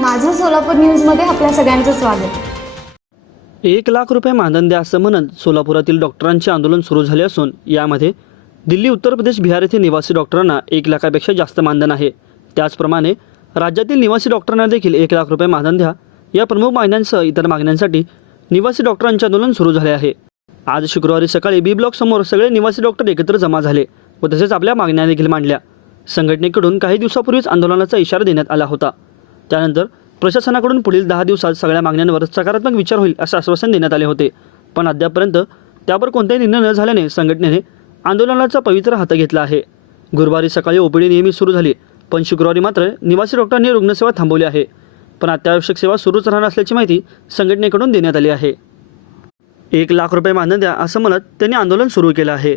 माझं सोलापूर न्यूजमध्ये आपल्या सगळ्यांचं स्वागत. एक लाख रुपये मानधन द्या असं म्हणत सोलापुरातील डॉक्टरांचे आंदोलन सुरू झाले असून यामध्ये दिल्ली उत्तर प्रदेश बिहार येथे निवासी डॉक्टरांना एक लाखापेक्षा जास्त मानधन आहे. त्याचप्रमाणे राज्यातील निवासी डॉक्टरांना देखील एक लाख रुपये मानधन द्या. या प्रमुख मागण्यांसह इतर मागण्यांसाठी निवासी डॉक्टरांचे आंदोलन सुरू झाले आहे. आज शुक्रवारी सकाळी बी ब्लॉक समोर सगळे निवासी डॉक्टर एकत्र जमा झाले व तसेच आपल्या मागण्या देखील मांडल्या. संघटनेकडून काही दिवसापूर्वीच आंदोलनाचा इशारा देण्यात आला होता. त्यानंतर प्रशासनाकडून पुढील दहा दिवसात सगळ्या मागण्यांवर सकारात्मक विचार होईल असं आश्वासन देण्यात आले होते. पण अद्यापर्यंत त्यावर कोणताही निर्णय न झाल्याने संघटनेने आंदोलनाचा पवित्र हात घेतला आहे. गुरुवारी सकाळी ओपीडी नेहमी सुरू झाली पण शुक्रवारी मात्र निवासी डॉक्टरांनी रुग्णसेवा थांबवली आहे. पण अत्यावश्यक सेवा सुरूच राहणार असल्याची माहिती संघटनेकडून देण्यात आली आहे. एक लाख रुपये मानधन द्या असं म्हणत त्यांनी आंदोलन सुरू केलं आहे.